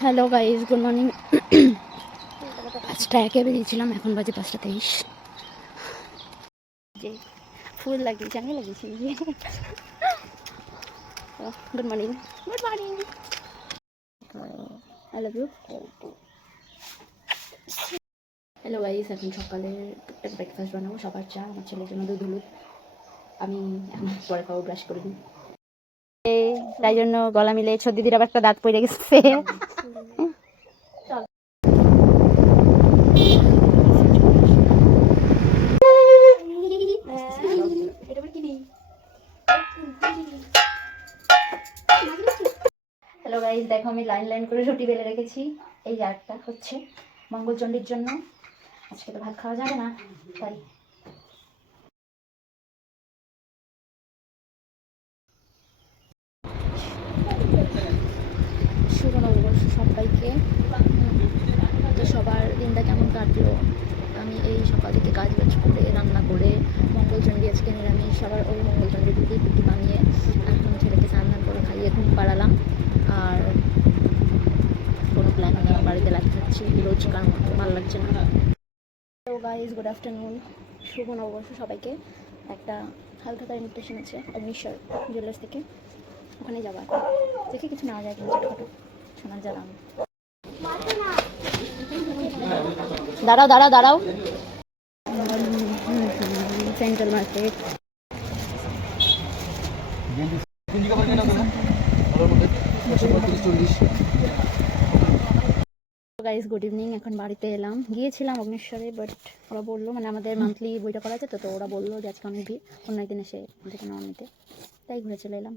Hello guys, good morning. 5টা 1 বেরিয়েছিলাম, এখন বাজে 5টা 23। যে ফুল লাগিয়েছি, আমি লাগিয়েছি। Good morning, good morning, I love you. Hello guys, এখন সকালে টুকটাক ব্রেকফাস্ট বানাবো। সবার চা, আমার ছেলের জন্য দুধ হলুদ। আমি এখন পরে খাবো, ব্রাশ করে দিই। তাই জন্য গলা মিলে দিদির আবার একটা দাঁত পড়ে গেছে। হ্যালো গাইজ, দেখো আমি লাইন লাইন করে রুটি বেলে রেখেছি। এই যে আরেকটা হচ্ছে মঙ্গলচণ্ডীর জন্য। আজকে তো ভাত খাওয়া যাবে না, তাই শুভ নববর্ষ সবাইকে। তো সবার দিনটা কেমন কাটলো? আমি এই সকাল থেকে কাজ বাজ করে রান্না করে মঙ্গলচণ্ডী আজকে নিরামিষ, সবার ওই মঙ্গলচণ্ডী রুটি পুটি বানিয়ে এখন ছেলেকে স্নান করে খাইয়ে ঘুম পাড়ালাম। আর কোনো প্ল্যান নেই, বাড়িতে লাইট থাকছি রোজকার মতো, ভালো লাগছে না। তো গাইজ, গুড আফটারনুন, শুভ নববর্ষ সবাইকে। একটা হালখাতার ইনভিটেশন আছে অগ্নিশ্বর জুয়েলার্স থেকে, ওখানে যাবো। এখন দেখে কিছু নেওয়া যায় কিনা, ছোটোখাটো শোনা যালাম। দাঁড়াও দাঁড়াও দাঁড়াও, central market. Guys, good evening, এখন বাড়িতে এলাম। গিয়েছিলাম অগ্নেশ্বরে, বাট ওরা বললো, মানে আমাদের মান্থলি বইটা করা আছে, তো ওরা বললো যে আজকে অনেক ভিড়, অন্য একদিন এসে যেতে নেওয়া নিতে, তাই ঘুরে চলে এলাম।